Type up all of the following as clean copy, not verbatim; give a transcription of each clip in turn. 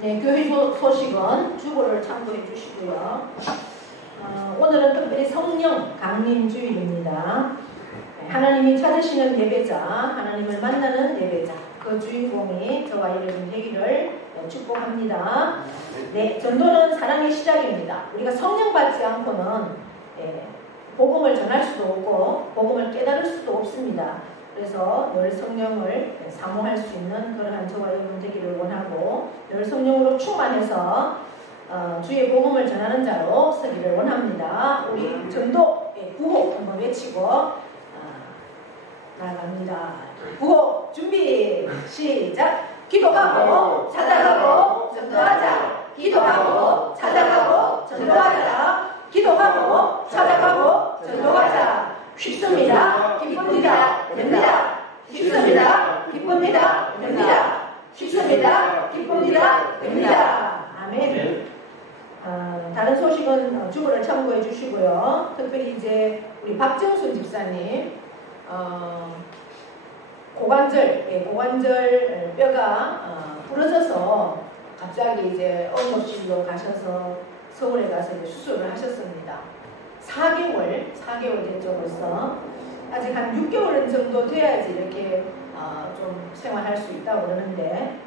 네, 교회 소식은 주보를 참고해 주시고요. 오늘은 특별히 성령 강림 주일입니다. 하나님이 찾으시는 예배자, 하나님을 만나는 예배자, 그 주인공이 저와 여러분 되기를 축복합니다. 네, 전도는 사랑의 시작입니다. 우리가 성령 받지 않고는 복음을 전할 수도 없고 복음을 깨달을 수도 없습니다. 그래서 늘 성령을 사모할 수 있는 그러한 저와 여러분 되기를 원하고 늘 성령으로 충만해서 주의 복음을 전하는 자로 서기를 원합니다. 우리 전도 구호 한번 외치고 나갑니다. 구호 준비 시작. 기도하고 찾아가고 전도하자. 기도하고 찾아가고 전도하자. 기도하고 찾아가고 전도하자. 쉽습니다. 기쁩니다. 됩니다. 쉽습니다. 기쁩니다. 됩니다. 쉽습니다. 기쁩니다. 됩니다. 아멘. 다른 소식은 주보를 참고해 주시고요. 특별히 이제 우리 박정순 집사님 고관절 뼈가 부러져서 갑자기 이제 응급실로 가셔서 서울에 가서 이제 수술을 하셨습니다. 4개월 됐죠 벌써. 아직 한 6개월 정도 돼야지 이렇게 좀 생활할 수 있다고 그러는데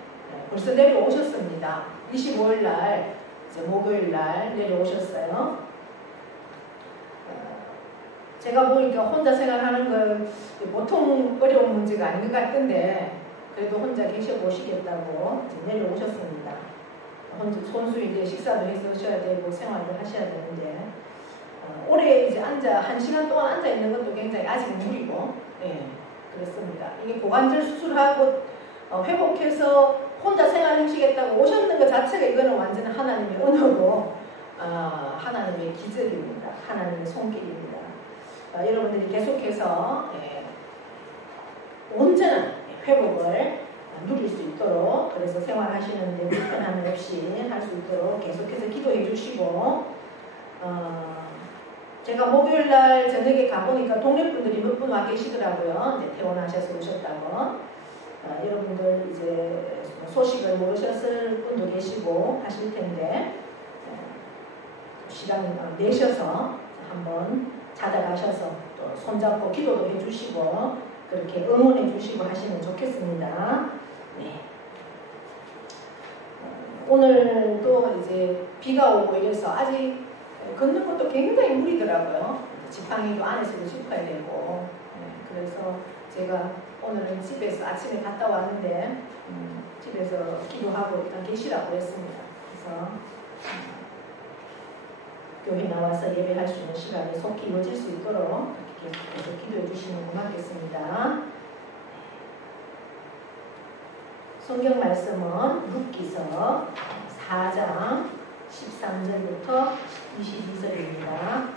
벌써 내려오셨습니다. 25일 날 이제 목요일 날 내려오셨어요. 제가 보니까 혼자 생활하는 건 보통 어려운 문제가 아닌 것 같은데 그래도 혼자 계셔보시겠다고 내려오셨습니다. 손수 이제 식사도 해서 하셔야 되고 생활도 하셔야 되는데 오래 이제 1시간 동안 앉아 있는 것도 굉장히 아직 무리고, 그렇습니다. 이게 고관절 수술하고 회복해서 혼자 생활하시겠다고 오셨는 것 자체가 이거는 완전 하나님의 은혜고, 하나님의 기적입니다. 하나님의 손길입니다. 여러분들이 계속해서 온전한 회복을 누릴 수 있도록 그래서 생활하시는데 불편함이 없이 할 수 있도록 계속해서 기도해 주시고 제가 목요일날 저녁에 가보니까 동네 분들이 몇 분 와 계시더라고요. 이제 퇴원하셔서 오셨다고. 여러분들 이제 소식을 모르셨을 분도 계시고 하실 텐데 시간 내셔서 한번 찾아가셔서 또 손잡고 기도도 해주시고 그렇게 응원해 주시고 하시면 좋겠습니다. 네. 오늘도 이제 비가 오고 이래서 아직 걷는 것도 굉장히 무리더라고요. 지팡이도 안에서도 짚어야 되고. 그래서 제가 오늘은 집에서 아침에 갔다 왔는데 집에서 기도하고 일단 계시라고 했습니다. 그래서 교회 나와서 예배할 수 있는 시간이 속히 이루어질 수 있도록 이렇게 계속 기도해 주시면 고맙겠습니다. 성경 말씀은 룻기서 4장 13절부터 22절입니다.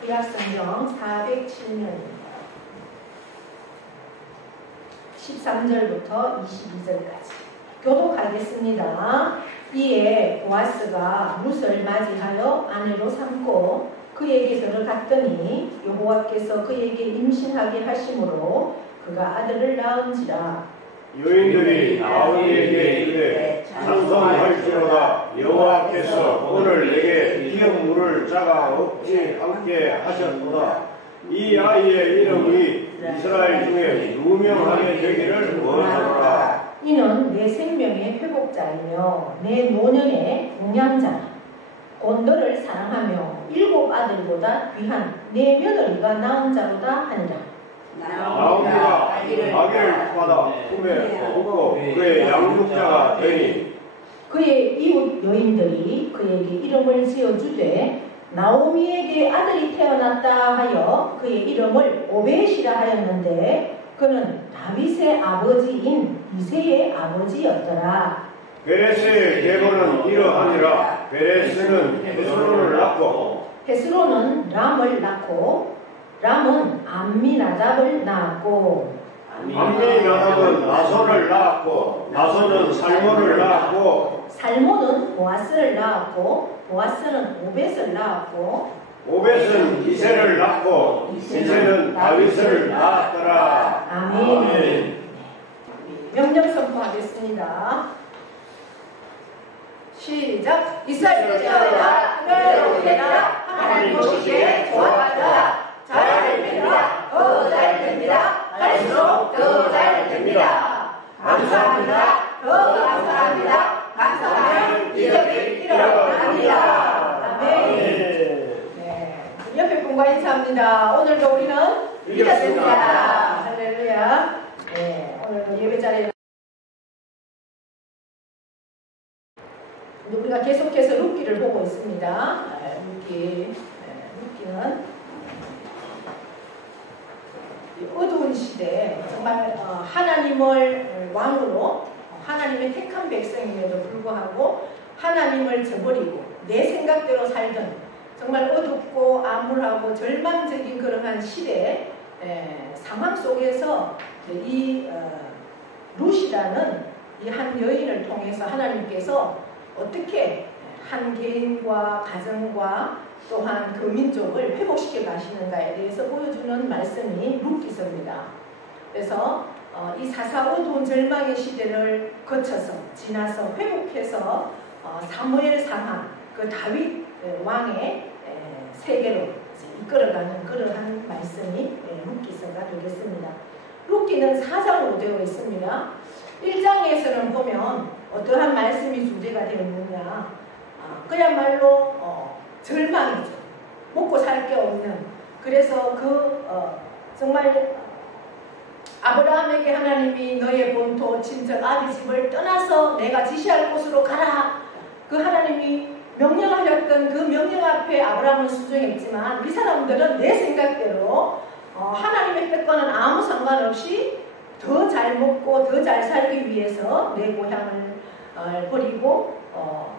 구약성경 407면입니다. 13절부터 22절까지 교독하겠습니다. 이에 보아스가 룻을 맞이하여 아내로 삼고 그에게서 갔더니 여호와께서 그에게 임신하게 하심으로 그가 아들을 낳은지라. 여인들이 나오미에게 이르되 찬송할지로다 여호와께서 오늘 내게 기업물을 자가 없지 않게 하셨도다. 이 아이의 이름이 이스라엘 중에 유명하게 되기를 원하노라. 이는 내 생명의 회복자이며 내 노년의 동양자라. 곧 너를 사랑하며 7 아들보다 귀한 내 며느리가 낳은 자로다 하니라. 나오미가 아기를 받아 품에 업고 그의 양육자가 되니 그의 이웃 여인들이 그에게 이름을 지어주되 나오미에게 아들이 태어났다 하여 그의 이름을 오벳이라 하였는데 그는 다윗의 아버지인 이새의 아버지였더라. 베레스의 계보는 이러하니라. 베레스는 헤스론을 낳고 헤스론은 람을 낳고 람은 암미나답을 낳았고 암미나답은 나손을 낳았고 나손은 살몬을 낳았고 살몬은 보아스를 낳았고 보아스는 오벳을 낳았고 오벳은 이새를 낳고 이새는 다윗을 낳았더라. 아멘. 명령 선포하겠습니다. 시작. 이스라엘 되어라 하늘로 되라 하나님 보시기에 좋아하더라. 잘 됩니다. 더 잘 됩니다. 할수록 더 잘 됩니다. 감사합니다. 더 감사합니다. 감사하면 기적이 일어납니다. 아멘. 네. 옆에 분과 인사합니다. 오늘도 우리는 이겼습니다. 할렐루야. 네. 오늘도 예배 자리에 우리가 계속해서 룻기를 보고 있습니다. 룻기는 어두운 시대 정말 하나님을 왕으로 하나님의 택한 백성임에도 불구하고 하나님을 저버리고 내 생각대로 살던 정말 어둡고 암울하고 절망적인 그러한 시대 상황 속에서 이 룻이라는 이 한 여인을 통해서 하나님께서 어떻게 한 개인과 가정과 또한 그 민족을 회복시켜 가시는가에 대해서 보여주는 말씀이 룻기서입니다. 그래서 이 사사 어두운 절망의 시대를 거쳐서 지나서 회복해서 사무엘 상하 그 다윗 왕의 세계로 이끌어가는 그러한 말씀이 룻기서가 되겠습니다. 룻기는 4장으로 되어 있습니다. 1장에서는 보면 어떠한 말씀이 주제가 되어 있느냐, 그야말로 절망이죠. 먹고 살 게 없는. 그래서 정말 아브라함에게 하나님이 너의 본토 친척 아비 집을 떠나서 내가 지시할 곳으로 가라. 그 하나님이 명령하셨던 그 명령 앞에 아브라함은 순종했지만 이 사람들은 내 생각대로 하나님의 뜻과는 아무 상관없이 더 잘 먹고 더 잘 살기 위해서 내 고향을 버리고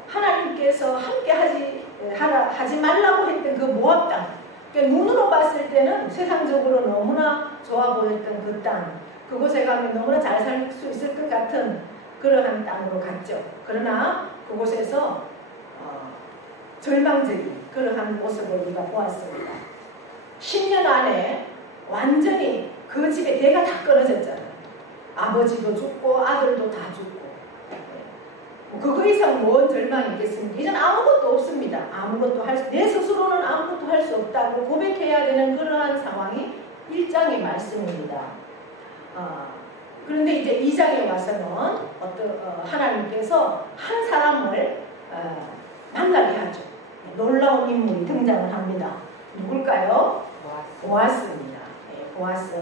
하나님께서 함께 하지 말라고 했던 그 모압 땅, 그러니까 눈으로 봤을 때는 세상적으로 너무나 좋아 보였던 그 땅, 그곳에 가면 너무나 잘 살 수 있을 것 같은 그러한 땅으로 갔죠. 그러나 그곳에서 절망적인 그러한 모습을 우리가 보았습니다. 10년 안에 완전히 그 집에 대가 다 끊어졌잖아요. 아버지도 죽고 아들도 다 죽고. 그거 이상 뭔 절망이 있겠습니까? 이제는 아무것도 없습니다. 내 스스로는 아무것도 할 수 없다고 고백해야 되는 그러한 상황이 1장의 말씀입니다. 그런데 이제 2장에 와서는 하나님께서 한 사람을 만나게 하죠. 놀라운 인물이 등장을 합니다. 누굴까요? 보아스입니다. 보아스.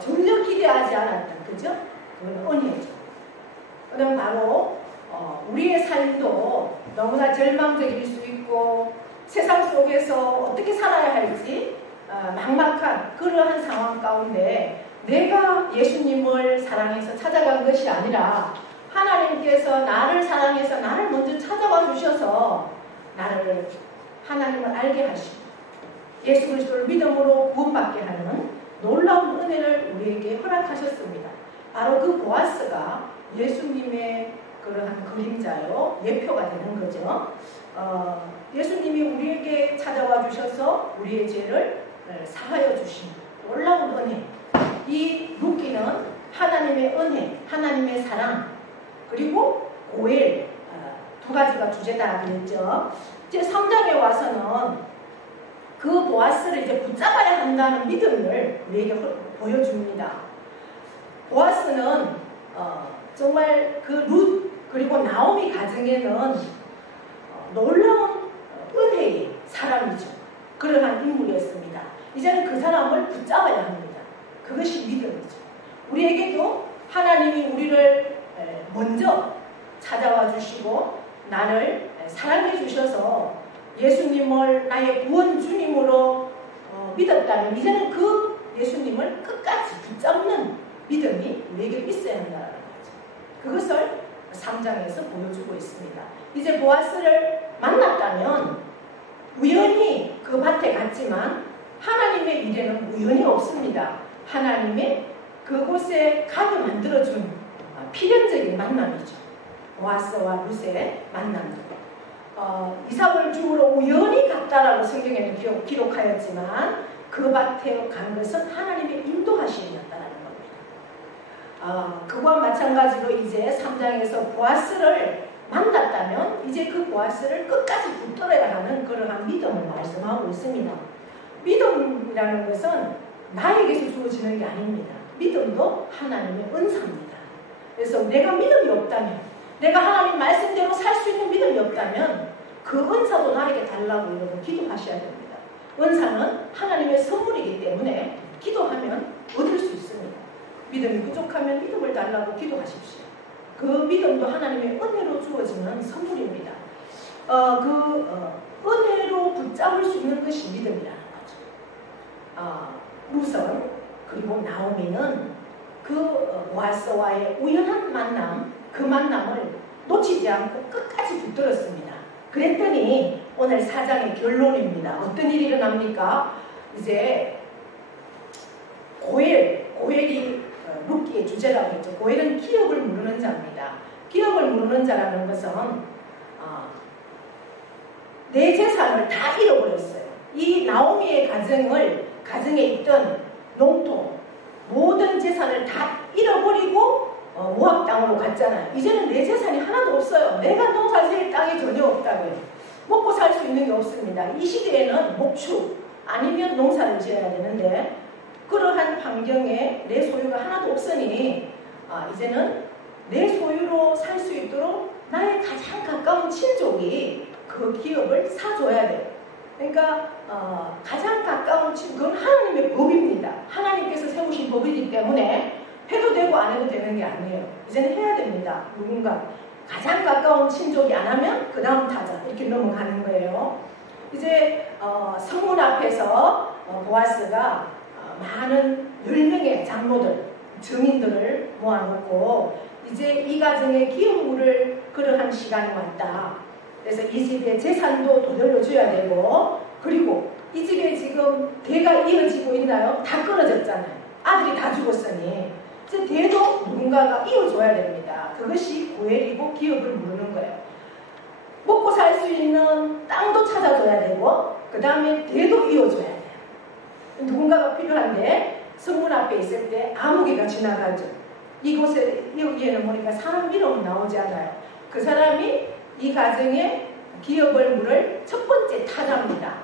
전혀 기대하지 않았던, 그죠? 그건 은혜죠. 그럼 바로 우리의 삶도 너무나 절망적일 수 있고 세상 속에서 어떻게 살아야 할지 막막한 그러한 상황 가운데 내가 예수님을 사랑해서 찾아간 것이 아니라 하나님께서 나를 사랑해서 나를 먼저 찾아와 주셔서 나를 하나님을 알게 하시고 예수 그리스도를 믿음으로 구원받게 하는 놀라운 은혜를 우리에게 허락하셨습니다. 바로 그 보아스가 예수님의 그러한 그림자요, 예표가 되는 거죠. 예수님이 우리에게 찾아와 주셔서 우리의 죄를 사하여 주신 놀라운 은혜. 이 룻기는 하나님의 은혜, 하나님의 사랑, 그리고 고엘, 두 가지가 주제다 그랬죠. 이제 3장에 와서는 그 보아스를 이제 붙잡아야 한다는 믿음을 우리에게 보여줍니다. 보아스는 정말 그 룻 그리고 나오미 가정에는 놀라운 은혜의 사람이죠. 그러한 인물이었습니다. 이제는 그 사람을 붙잡아야 합니다. 그것이 믿음이죠. 우리에게도 하나님이 우리를 먼저 찾아와 주시고 나를 사랑해 주셔서 예수님을 나의 구원 주님으로 믿었다면 이제는 그 예수님을 끝까지 붙잡는 믿음이 우리에게 있어야 한다는 거죠. 그것을 3장에서 보여주고 있습니다. 이제 보아스를 만났다면 우연히 그 밭에 갔지만 하나님의 일에는 우연이 없습니다. 하나님의 그곳에 가게 만들어준 필연적인 만남이죠. 보아스와 룻의 만남. 이삭을 주우러 우연히 갔다라고 성경에는 기록하였지만 그 밭에 간 것은 하나님의 인도하심이었다라는 겁니다. 그와 마찬가지로 이제 3장에서 보아스를 만났다면 이제 그 보아스를 끝까지 붙들어야 하는 그러한 믿음을 말씀하고 있습니다. 믿음이라는 것은 나에게서 주어지는 게 아닙니다. 믿음도 하나님의 은사입니다. 그래서 내가 믿음이 없다면, 내가 하나님 말씀대로 살 수 있는 믿음이 없다면 그 은사도 나에게 달라고 여러분 기도하셔야 됩니다. 은사는 하나님의 선물이기 때문에 기도하면 얻을 수 있습니다. 믿음이 부족하면 믿음을 달라고 기도하십시오. 그 믿음도 하나님의 은혜로 주어지는 선물입니다. 은혜로 붙잡을 수 있는 것이 믿음이라는 거죠. 루선 그리고 나오미는 그 보아스와의 우연한 만남, 그 만남을 놓치지 않고 끝까지 붙들었습니다. 그랬더니 오늘 4장의 결론입니다. 어떤 일이 일어납니까? 이제 고엘이 룻기의 주제라고 했죠. 고엘은 기업을 무르는 자입니다. 기업을 무르는 자라는 것은 내 재산을 다 잃어버렸어요. 이 나오미의 가정에 있던 농토, 모든 재산을 다 잃어버리고 모압 땅으로 갔잖아요. 이제는 내 재산이 하나도 없어요. 내가 농사지을 땅이 전혀 없다고요. 먹고 살 수 있는 게 없습니다. 이 시대에는 목축 아니면 농사를 지어야 되는데 그러한 환경에 내 소유가 하나도 없으니 이제는 내 소유로 살 수 있도록 나의 가장 가까운 친족이 그 기업을 사줘야 돼요. 그러니까 가장 가까운 친구는 하나님의 법입니다. 하나님께서 세우신 법이기 때문에 해도 되고 안 해도 되는 게 아니에요. 이제는 해야 됩니다. 누군가 가장 가까운 친족이 안 하면 그 다음 타자 이렇게 넘어가는 거예요. 이제 성문 앞에서 보아스가 많은 10명의 장로들, 증인들을 모아놓고 이제 이 가정의 기업 물을 그러한 시간이 왔다. 그래서 이 집의 재산도 되돌려줘야 되고, 그리고 이 집에 지금 대가 이어지고 있나요? 다 끊어졌잖아요. 아들이 다 죽었으니 이제 대도 누군가가 이어줘야 됩니다. 그것이 고엘이고 기업을 무르는 거예요. 먹고 살 수 있는 땅도 찾아줘야 되고 그 다음에 대도 이어줘야 돼요. 누군가가 필요한데 성문 앞에 있을 때 아무개가 지나가죠. 이곳에 여기에는 보니까 사람 이름은 나오지 않아요. 그 사람이 이 가정의 기업을 물을 첫 번째 타자입니다.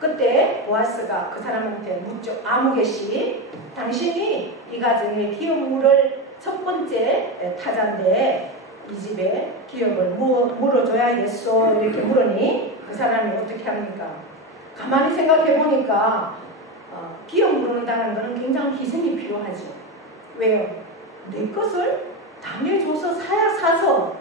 그때 보아스가 그 사람한테 묻죠. 아무개씨, 당신이 이 가정의 기업 물을 첫 번째 타자인데 이 집에 기업을 물어줘야겠소 이렇게 물으니 그 사람이 어떻게 합니까? 가만히 생각해 보니까 기업 물는다는 것은 굉장히 희생이 필요하죠. 왜요? 내 것을 남에 줘서 사서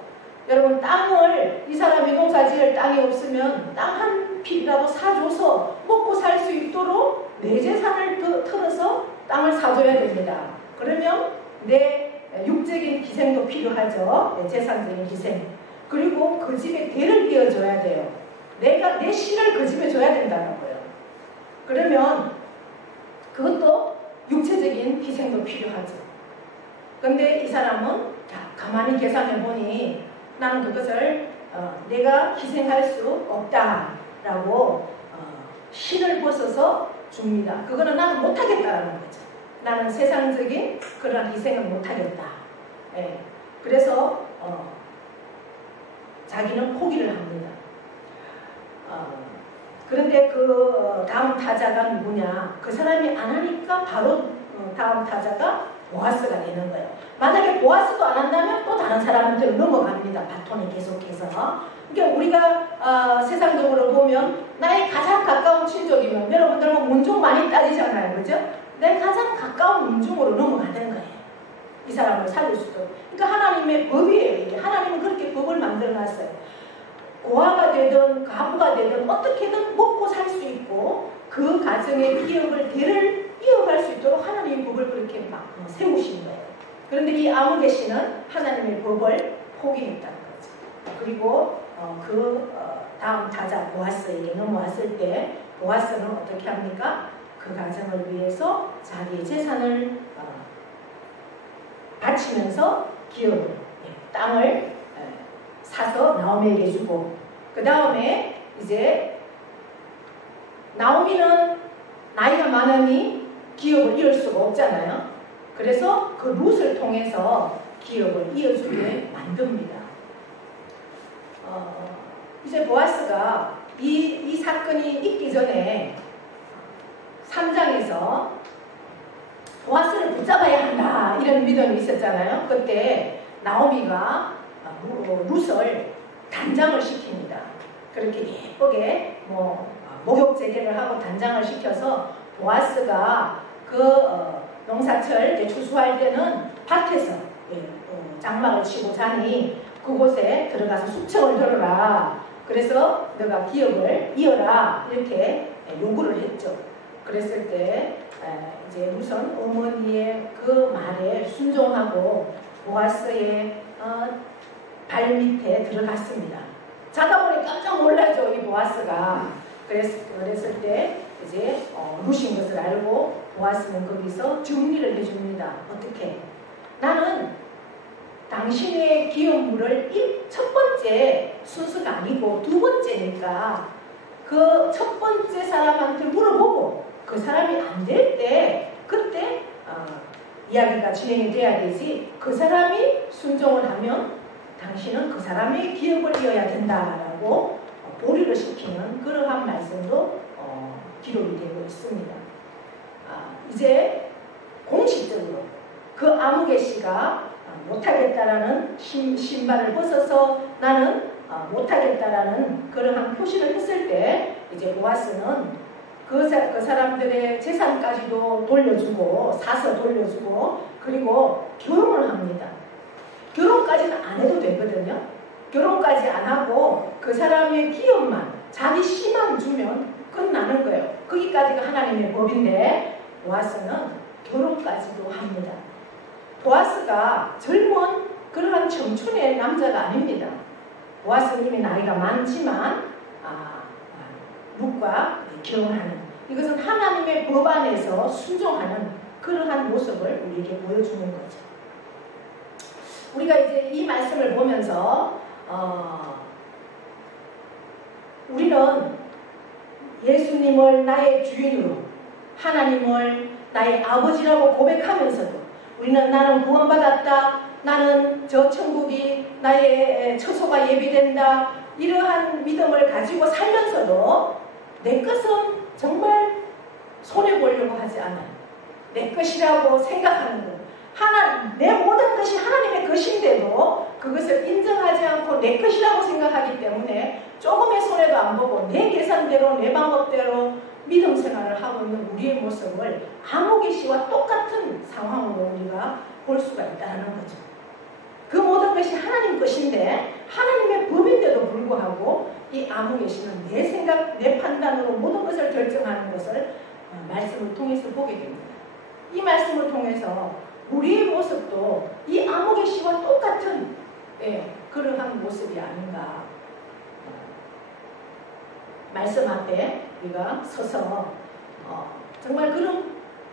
여러분 땅을 이 사람이 농사 지을 땅이 없으면 땅 한 필이라도 사줘서 먹고 살 수 있도록 내 재산을 털어서 땅을 사줘야 됩니다. 그러면 내 육적인 희생도 필요하죠. 내 재산적인 희생. 그리고 그 집에 대를 이어줘야 돼요. 내가 내 씨를 그 집에 줘야 된다는 거예요. 그러면 그것도 육체적인 희생도 필요하죠. 근데 이 사람은 가만히 계산해 보니 나는 그것을 내가 희생할 수 없다라고 신을 벗어서 줍니다. 그거는 나는 못하겠다라는 거죠. 나는 세상적인 그런 희생을 못하겠다. 예. 그래서 자기는 포기를 합니다. 그런데 그 다음 타자가 누구냐? 그 사람이 안 하니까 바로 다음 타자가 보아스가 되는 거예요. 만약에 보아스도 안 한다면 또 다른 사람한테 넘어갑니다. 바톤이 계속해서. 그러니까 우리가 세상적으로 보면 나의 가장 가까운 친족이면 여러분들 뭐 문종 많이 따지잖아요. 그죠? 내 가장 가까운 문종으로 넘어가는 거예요. 이 사람을 살릴 수도. 그러니까 하나님의 법이에요. 이게 하나님은 그렇게 법을 만들어놨어요. 고아가 되든 가부가 되든 어떻게든 먹고 살 수 있고 그 가정의 기업을 대를 이어갈 수 있도록 하나님의 법을 그렇게 막 세우신 거예요. 그런데 이 아무개 씨는 하나님의 법을 포기했다는 거죠. 그리고 다음 타자 보아스에게 넘어왔을 때 보아스는 어떻게 합니까? 그 가정을 위해서 자기의 재산을 바치면서 기업을, 땅을 사서 나오미에게 주고, 그 다음에 이제 나오미는 나이가 많으니 기업을 이을 수가 없잖아요. 그래서 그 룻을 통해서 기업을 이어주게 만듭니다. 이제 보아스가 이 사건이 있기 전에 3장에서 보아스를 붙잡아야 한다 이런 믿음이 있었잖아요. 그때 나오미가 룻을 단장을 시킵니다. 그렇게 예쁘게 목욕 재개를 하고 단장을 시켜서 보아스가 농사철 이제 추수할 때는 밭에서 장막을 치고 자니 그곳에 들어가서 수청을 들어라. 그래서 너가 기업을 이어라 이렇게 요구를 했죠. 그랬을 때 이제 우선 어머니의 그 말에 순종하고 보아스의 발 밑에 들어갔습니다. 자다 보니 깜짝 놀라죠, 이 보아스가. 그랬을 때 이제 룻인 것을 알고 보아스는 거기서 정리를 해줍니다. 어떻게? 나는 당신의 기업물을 첫 번째 순서가 아니고 두 번째니까 그 첫 번째 사람한테 물어보고 그 사람이 안 될 때 그때 이야기가 진행이 돼야 되지. 그 사람이 순종을 하면 당신은 그 사람의 기업을 이어야 된다라고 보류를 시키는 그러한 말씀도 기록이 되고 있습니다. 이제 공식적으로 그 아무개 씨가 못하겠다라는 신발을 벗어서 나는 못하겠다라는 그러한 표시를 했을 때 이제 보아스는 그 사람들의 재산까지도 돌려주고 사서 돌려주고 그리고 결혼을 합니다. 결혼까지는 안 해도 되거든요. 결혼까지 안 하고 그 사람의 기업만 자기 씨만 주면 끝나는 거예요. 거기까지가 하나님의 법인데 보아스는 결혼까지도 합니다. 보아스가 젊은 그러한 청춘의 남자가 아닙니다. 보아스는 이미 나이가 많지만 룻과 결혼하는 이것은 하나님의 법 안에서 순종하는 그러한 모습을 우리에게 보여주는 거죠. 우리가 이제 이 말씀을 보면서 우리는 예수님을 나의 주인으로 하나님을 나의 아버지라고 고백하면서도 우리는 나는 구원받았다. 나는 저 천국이 나의 처소가 예비된다. 이러한 믿음을 가지고 살면서도 내 것은 정말 손해보려고 하지 않아요. 내 것이라고 생각하는 것. 내 모든 것이 하나님의 것인데도 그것을 인정하지 않고 내 것이라고 생각하기 때문에 조금의 손해도 안 보고 내 계산대로 내 방법대로 믿음 생활을 하고 있는 우리의 모습을 아무개 씨와 똑같은 상황으로 우리가 볼 수가 있다는 거죠. 그 모든 것이 하나님 것인데 하나님의 법인데도 불구하고 이 아무개 씨는 내 생각, 내 판단으로 모든 것을 결정하는 것을 말씀을 통해서 보게 됩니다. 이 말씀을 통해서 우리의 모습도 이 아무개 씨와 똑같은 그러한 모습이 아닌가. 말씀 앞에 우리가 서서 정말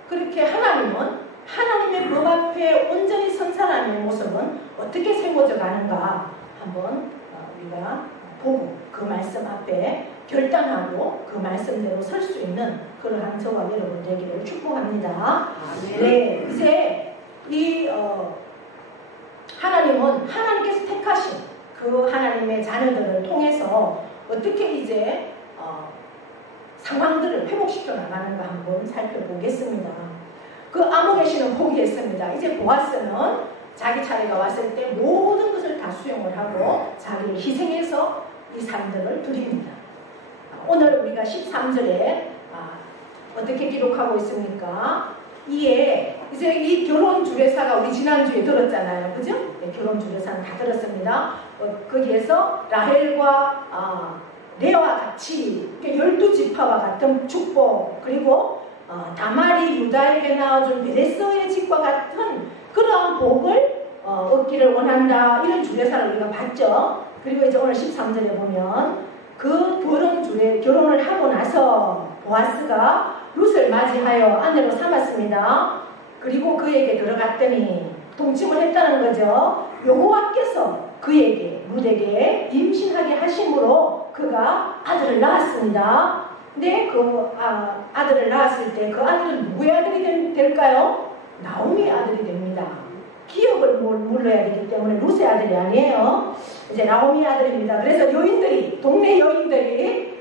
그렇게 하나님은 하나님의 법 앞에 온전히 선 사람의 모습은 어떻게 세워져 가는가 한번 우리가 보고 그 말씀 앞에 결단하고 그 말씀대로 설 수 있는 그러한 저와 여러분 되기를 축복합니다. 네, 이제 이 하나님은 하나님께서 택하신 그 하나님의 자녀들을 통해서 어떻게 이제 상황들을 회복시켜 나가는가 한번 살펴보겠습니다. 그 아무개 씨는 포기했습니다. 이제 보아스는 자기 차례가 왔을 때 모든 것을 다 수용을 하고 자기를 희생해서 이 사람들을 드립니다. 오늘 우리가 13절에 어떻게 기록하고 있습니까? 이에 이제 이 결혼 주례사가 우리 지난주에 들었잖아요. 그죠? 네, 결혼 주례사는 다 들었습니다. 거기에서 라헬과 레아와 같이 12지파와 같은 축복 그리고 다말이 유다에게 낳아준 베레스의 집과 같은 그러한 복을 얻기를 원한다. 이런 주례사를 우리가 봤죠. 그리고 이제 오늘 13절에 보면 그 결혼을 하고 나서 보아스가 룻을 맞이하여 아내로 삼았습니다. 그리고 그에게 들어갔더니 동침을 했다는 거죠. 여호와께서 그에게 룻에게 임신하게 하심으로 그가 아들을 낳았습니다. 근데 그 아들을 낳았을 때 그 아들은 누구의 아들이 될까요? 나오미의 아들이 됩니다. 기업을 물러야 되기 때문에 룻의 아들이 아니에요. 이제 나오미 아들입니다. 그래서 여인들이, 동네 여인들이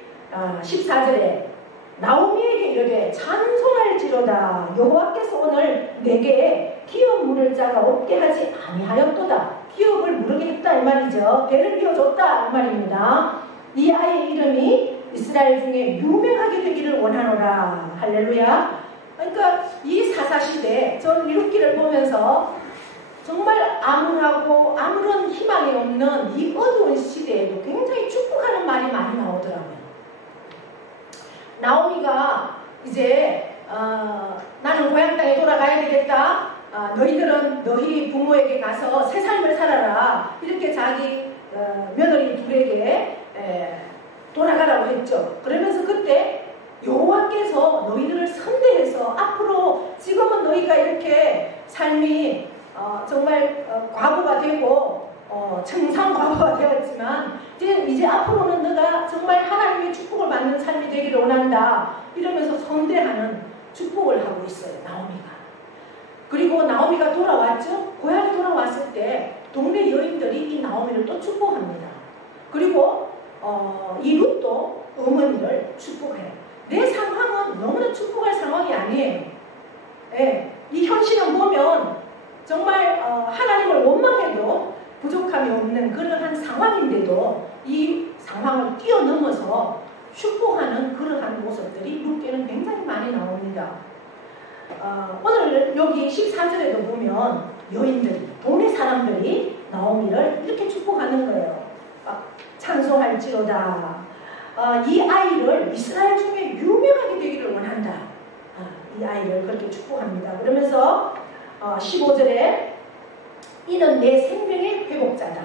14절에 나오미에게 이르되 찬송할지로다. 여호와께서 오늘 내게 기업 물을 자가 없게 하지 아니하였도다. 기업을 물으게 했다 이 말이죠. 배를 비워줬다 이 말입니다. 이 아이의 이름이 이스라엘 중에 유명하게 되기를 원하노라. 할렐루야. 그러니까 이 사사시대, 전 이룻기를 보면서 정말 암울하고 아무런 희망이 없는 이 어두운 시대에도 굉장히 축복하는 말이 많이 나오더라고요. 나오미가 이제 나는 고향 땅에 돌아가야 되겠다. 너희들은 너희 부모에게 가서 새 삶을 살아라. 이렇게 자기 며느리 둘에게 돌아가라고 했죠. 그러면서 그때 여호와께서 너희들을 선대해서 앞으로 지금은 너희가 이렇게 삶이 정말 과부가 되고 청산 과부가 되었지만 이제 앞으로는 너가 정말 하나님의 축복을 받는 삶이 되기를 원한다. 이러면서 선대하는 축복을 하고 있어요. 나오미가. 그리고 나오미가 돌아왔죠. 고향에 돌아왔을 때 동네 여인들이 이 나오미를 또 축복합니다. 그리고 이 룻도 어머니를 축복해요. 내 상황은 너무나 축복할 상황이 아니에요. 예, 이 현실을 보면 정말 하나님을 원망해도 부족함이 없는 그러한 상황인데도 이 상황을 뛰어넘어서 축복하는 그러한 모습들이 룻기에는 굉장히 많이 나옵니다. 오늘 여기 14절에도 보면 여인들이, 동네 사람들이 나오미를 이렇게 축복하는 거예요. 찬송할지로다. 이 아이를 이스라엘 중에 유명하게 되기를 원한다. 이 아이를 그렇게 축복합니다. 그러면서 15절에 이는 내 생명의 회복자다.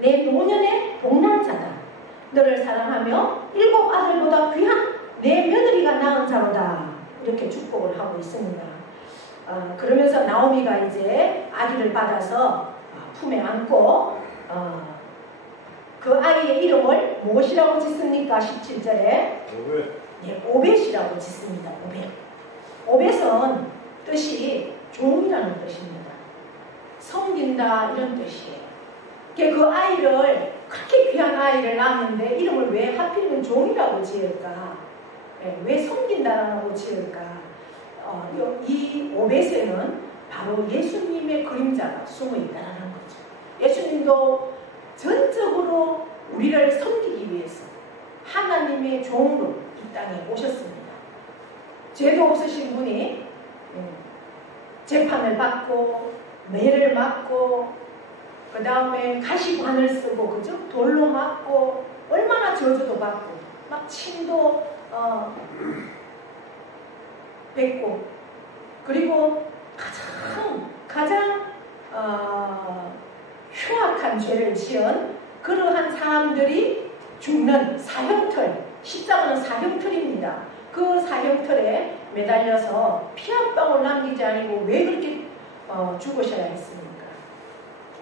내 노년의 복남자다. 너를 사랑하며 7 아들보다 귀한 내 며느리가 낳은 자로다. 이렇게 축복을 하고 있습니다. 그러면서 나오미가 이제 아기를 받아서 품에 안고 그 아이의 이름을 무엇이라고 짓습니까? 17절에 오벳이라고 짓습니다. 오벳은 뜻이 종이라는 뜻입니다. 섬긴다 이런 뜻이에요. 그 아이를, 그렇게 귀한 아이를 낳았는데 이름을 왜 하필이면 종이라고 지을까? 왜 섬긴다라고 지을까? 이 오벳에는 바로 예수님의 그림자가 숨어 있다는 거죠. 예수님도 전적으로 우리를 섬기기 위해서 하나님의 종으로 이 땅에 오셨습니다. 죄도 없으신 분이 재판을 받고 매를 맞고 그 다음에 가시관을 쓰고 그죠? 돌로 맞고 얼마나 저주도 받고 막 침도 뱉고 그리고 가장 흉악한 죄를 지은 그러한 사람들이 죽는 사형틀, 십자가는 사형틀입니다. 그 사형틀에 매달려서 피 한 방울 남기지 아니고 왜 그렇게 죽으셔야 했습니까?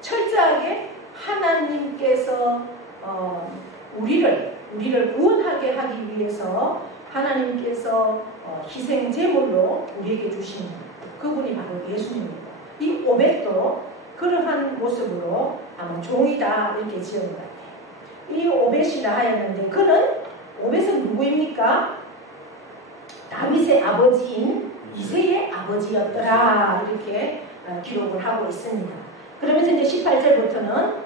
철저하게 하나님께서 우리를 구원하게 하기 위해서 하나님께서 희생 제물로 우리에게 주신 그분이 바로 예수님입니다. 이 오벳도 그러한 모습으로 아마 종이다 이렇게 지은 것 같아요. 이 오벳이라 하였는데 오벳은 누구입니까? 다윗의 아버지인 이새의 아버지였더라 이렇게 기록을 하고 있습니다. 그러면서 이제 18절부터는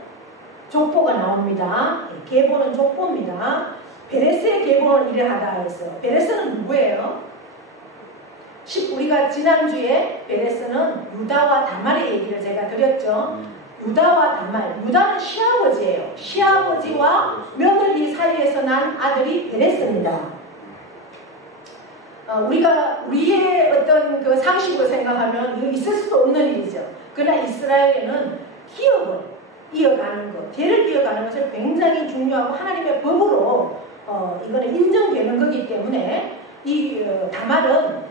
족보가 나옵니다. 계보는 족보입니다. 베레스의 계보는 이러하다 했어요. 베레스는 누구예요? 우리가 지난주에 베레스는 유다와 다말의 얘기를 제가 드렸죠. 유다와 다말, 유다는 시아버지예요. 시아버지와 며느리 사이에서 난 아들이 베레스입니다. 우리의 어떤 그 상식으로 생각하면 이거 있을 수도 없는 일이죠. 그러나 이스라엘에는 기업을 이어가는 것, 대를 이어가는 것을 굉장히 중요하고 하나님의 법으로 이거는 인정되는 거기 때문에 이 다말은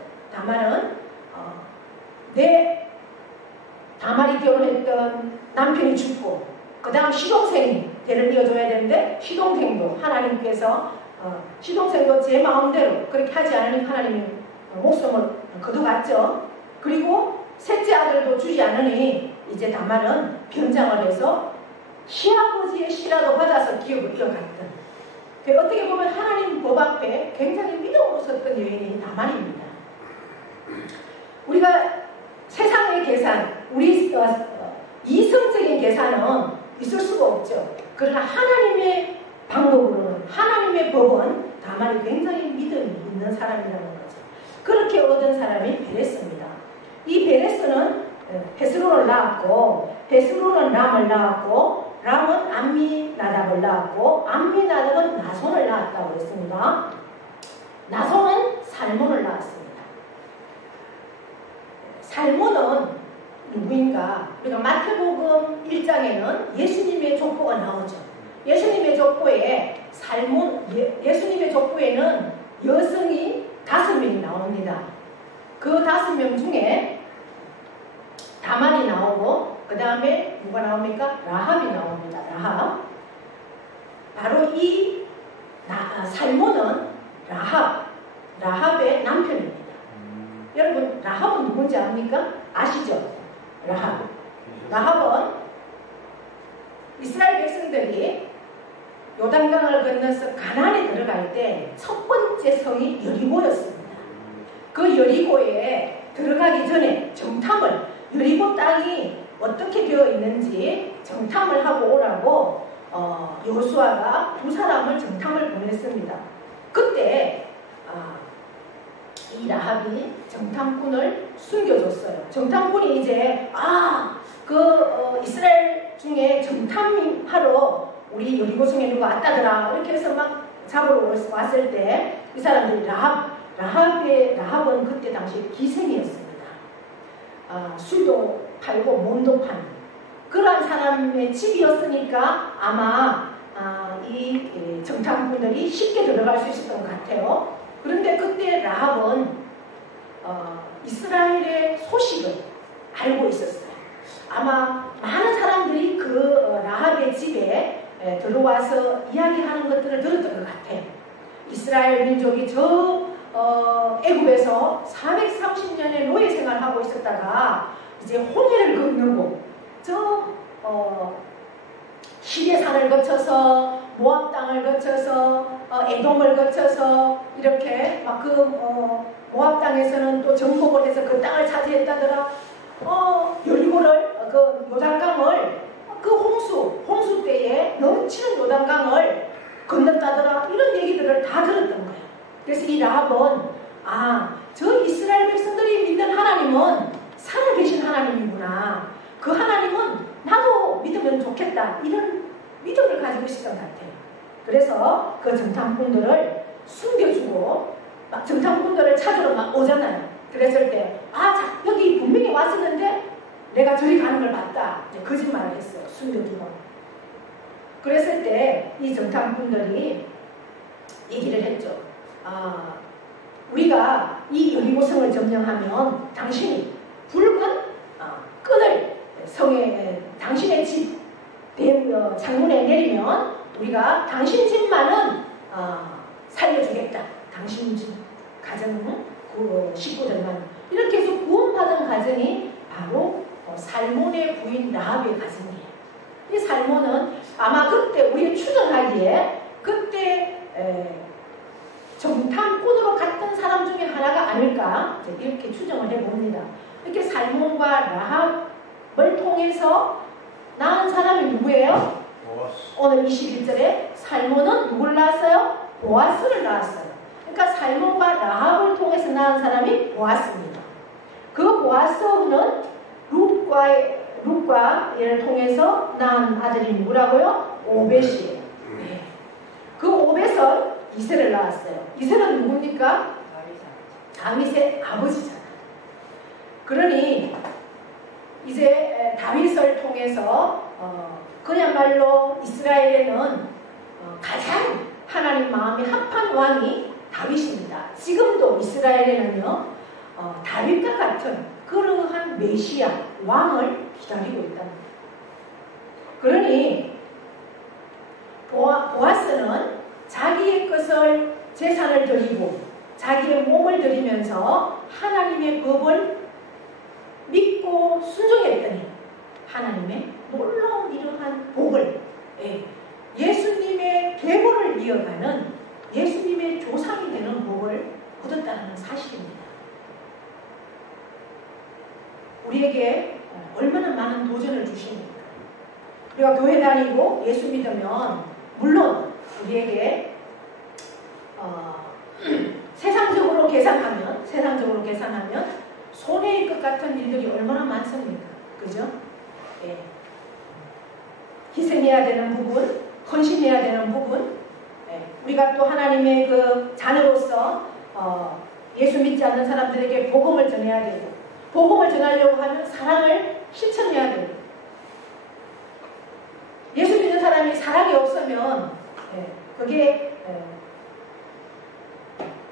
다말이 결혼했던 남편이 죽고 그 다음 시동생이 대를 이어줘야 되는데 시동생도 하나님께서 시동생도 제 마음대로 그렇게 하지 않으니 하나님이 목숨을 거둬갔죠. 그리고 셋째 아들도 주지 않으니 이제 다말은 변장을 해서 시아버지의 씨라도 받아서 기업을 이어갔던, 어떻게 보면 하나님 법 앞에 굉장히 믿음으로 섰던 여인이 나만입니다. 우리가 세상의 계산, 우리 이성적인 계산은 있을 수가 없죠. 그러나 하나님의 방법으로는, 하나님의 법은 다만이 굉장히 믿음이 있는 사람이라는 거죠. 그렇게 얻은 사람이 베레스입니다. 이 베레스는 헤스론을 낳았고, 헤스론은 람을 낳았고, 람은 암미나답을 낳았고, 암미나답은 나손을 낳았다고 했습니다. 나손은 살몬을 낳았습니다. 살몬은 누구인가? 우리가 마태복음 1장에는 예수님의 족보가 나오죠. 예수님의 족보에 예수님의 족보에는 여성이 5명이 나옵니다. 그 5명 중에 다만이 나오고, 그 다음에 누가 나옵니까? 라합이 나옵니다. 라합. 바로 이 살몬은 라합의 남편입니다. 여러분, 라합은 누군지 압니까? 아시죠? 라합은 이스라엘 백성들이 요단강을 건너서 가나안에 들어갈 때 첫 번째 성이 여리고였습니다. 그 여리고에 들어가기 전에 여리고 땅이 어떻게 되어 있는지 정탐을 하고 오라고 여호수아가 2사람을 정탐을 보냈습니다. 그때 이 라합이 정탐꾼을 숨겨줬어요. 정탐꾼이 이제 이스라엘 중에 정탐하러 우리 여리고성에 누가 왔다더라 이렇게 해서 막 잡으러 왔을 때 이 사람들이 라합은 그때 당시 기생이었습니다. 술도 팔고 몸도 파는 그러한 사람의 집이었으니까 아마 이 정탐꾼들이 쉽게 들어갈 수 있었던 것 같아요. 그런데 그때 라합은 이스라엘의 소식을 알고 있었어요. 아마 많은 사람들이 그 라합의 집에 들어와서 이야기하는 것들을 들었던 것 같아요. 이스라엘 민족이 애굽에서 430년의 노예 생활하고 있었다가 이제 홍해를 건너고 시리산을 거쳐서 모압 땅을 거쳐서 에돔을 거쳐서 이렇게 막 모압 땅에서는 또 정복을 해서 그 땅을 차지했다더라. 여리고를 요단강을 홍수 때에 넘치는 요단강을 건넜다더라. 이런 얘기들을 다 들었던 거예요. 그래서 이 라합은 저 이스라엘 백성들이 믿는 하나님은 살아계신 하나님이구나. 그 하나님은 나도 믿으면 좋겠다. 이런 믿음을 가지고 있었던 것 같아요. 그래서 그 정탐꾼들을 숨겨주고 막 정탐꾼들을 찾으러 막 오잖아요. 그랬을 때 여기 분명히 왔었는데 내가 저리 가는 걸 봤다. 이제 거짓말을 했어요. 숨겨주고. 그랬을 때 이 정탐꾼들이 얘기를 했죠. 우리가 이 여리고성을 점령하면 당신이 붉은 끈을 성에 당신의 집 창문에 내리면 우리가 당신 집만은 살려주겠다. 당신 집 가정 식구들만. 이렇게 해서 구원받은 가정이 바로 살몬의 부인 라합의 가정이에요. 이 살몬은 아마 그때 우리가 추정하기에 그때 정탐꾼으로 갔던 사람 중에 하나가 아닐까 이렇게 추정을 해봅니다. 이렇게 살몬과 라합을 통해서 낳은 사람이 누구예요? 오늘 21절에 살몬은 누굴 낳았어요? 보아스를 낳았어요. 그러니까 살몬과 라합을 통해서 낳은 사람이 보아스입니다. 그 보아스는 룻과를 통해서 낳은 아들이 누구라고요? 오벳이에요. 네. 그 오벳은 이세를 낳았어요. 이세는 누굽니까? 다윗의 아버지잖아요. 그러니 이제 다윗을 통해서 그야말로 이스라엘에는 가장 하나님 마음이 합한 왕이 다윗입니다. 지금도 이스라엘에는요 다윗과 같은 그러한 메시아 왕을 기다리고 있다는 거예요. 그러니 보아스는 자기의 것을 재산을 드리고 자기의 몸을 드리면서 하나님의 법을 믿고 순종했더니 하나님의 놀라운 이러한 복을, 예수님의 계보를 이어가는 예수님의 조상이 되는 복을 얻었다는 사실입니다. 우리에게 얼마나 많은 도전을 주십니까? 우리가 교회 다니고 예수 믿으면 물론 우리에게 세상적으로 계산하면 손해일 것 같은 일들이 얼마나 많습니까? 그죠? 희생해야 되는 부분, 헌신해야 되는 부분, 우리가 또 하나님의 그 자녀로서 예수 믿지 않는 사람들에게 복음을 전해야 되고, 복음을 전하려고 하면 사랑을 실천해야 되고, 예수 믿는 사람이 사랑이 없으면 그게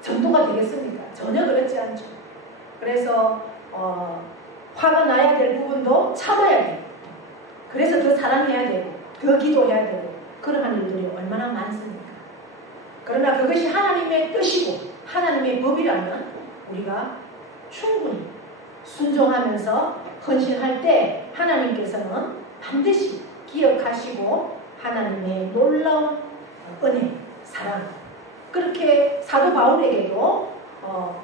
전도가 되겠습니까? 전혀 그렇지 않죠. 그래서 화가 나야 될 부분도 참아야 돼요. 그래서 더 사랑해야 되고 더 기도해야 되고 그러한 일들이 얼마나 많습니까? 그러나 그것이 하나님의 뜻이고 하나님의 법이라면 우리가 충분히 순종하면서 헌신할 때 하나님께서는 반드시 기억하시고 하나님의 놀라운 은혜, 사랑, 그렇게 사도 바울에게도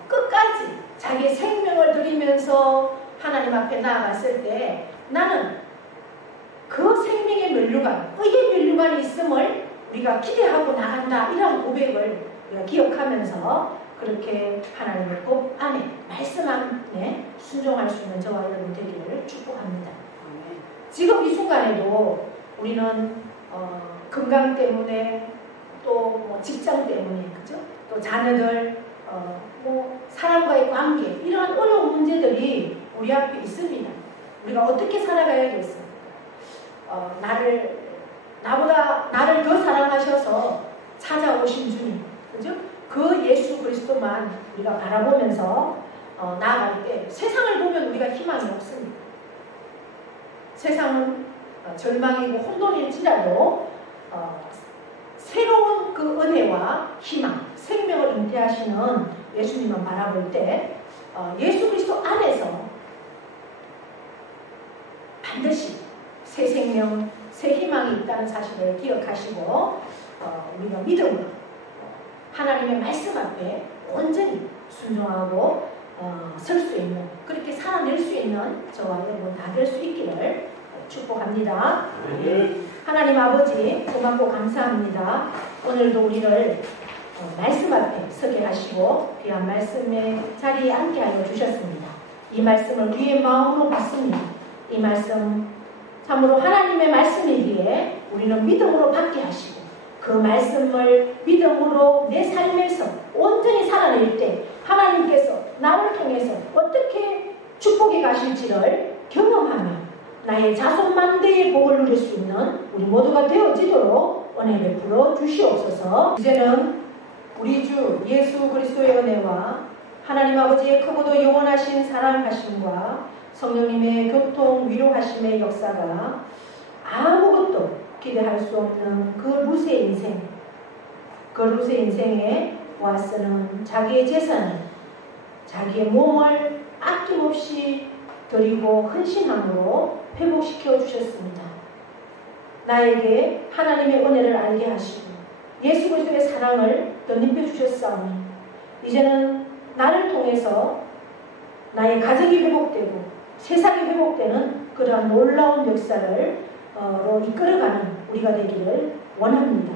끝까지 자기 생명을 드리면서 하나님 앞에 나아갔을 때 나는 그 생명의 면류관, 의의 면류관이 있음을 우리가 기대하고 나간다, 이런 고백을 우리가 기억하면서 그렇게 하나님의 법 안에, 말씀 안에 순종할 수 있는 저와 여러분 되기를 축복합니다. 지금 이 순간에도 우리는 건강 때문에 또 뭐 직장 때문에, 그죠? 또 자녀들, 뭐 사람과의 관계, 이러한 어려운 문제들이 우리 앞에 있습니다. 우리가 어떻게 살아가야겠습니까? 나보다 나를 더 사랑하셔서 찾아오신 주님, 그죠? 그 예수 그리스도만 우리가 바라보면서 나아갈 때 세상을 보면 우리가 희망이 없습니다. 세상은 절망이고 혼돈일지라도 새로운 그 은혜와 희망, 생명을 잉태하시는 예수님을 바라볼 때 예수 그리스도 안에서 반드시 새 생명, 새 희망이 있다는 사실을 기억하시고 우리가 믿음으로 하나님의 말씀 앞에 온전히 순종하고 설 수 있는, 그렇게 살아낼 수 있는 저와 여러분 다 될 수 있기를 축복합니다. 하나님 아버지 고맙고 감사합니다. 오늘도 우리를 말씀 앞에 서게 하시고 귀한 말씀의 자리에 앉게 하여 주셨습니다. 이 말씀을 우리의 마음으로 받습니다. 이 말씀 참으로 하나님의 말씀이기에 우리는 믿음으로 받게 하시고 그 말씀을 믿음으로 내 삶에서 온전히 살아낼 때 하나님께서 나를 통해서 어떻게 축복해 가실지를 경험하며 나의 자손만대의 복을 누릴 수 있는 우리 모두가 되어지도록 은혜 베풀어 주시옵소서. 이제는 우리 주 예수 그리스도의 은혜와 하나님 아버지의 크고도 영원하신 사랑하심과 성령님의 교통 위로하심의 역사가 아무것도 기대할 수 없는 그 루세 인생, 그 루세 인생에 와서는 자기의 재산을, 자기의 몸을 아낌없이 드리고 헌신함으로 회복시켜 주셨습니다. 나에게 하나님의 은혜를 알게 하시고 예수 그리스도의 사랑을 덧입혀 주셨사오니 이제는 나를 통해서 나의 가정이 회복되고 세상이 회복되는 그러한 놀라운 역사를 이끌어가는 우리가 되기를 원합니다.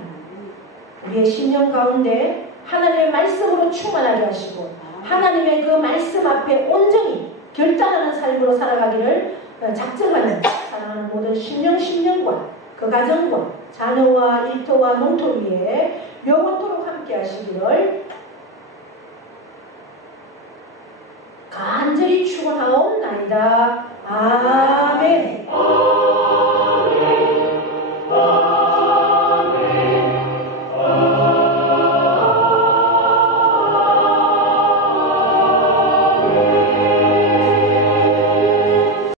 우리의 심령 가운데 하나님의 말씀으로 충만하게 하시고 하나님의 그 말씀 앞에 온전히 결단하는 삶으로 살아가기를 작정하는 사랑하는 모든 심령과 그 가정과 자녀와 일터와 농토 위에 영원토록 함께 하시기를 간절히 축원하옵나이다. 아멘.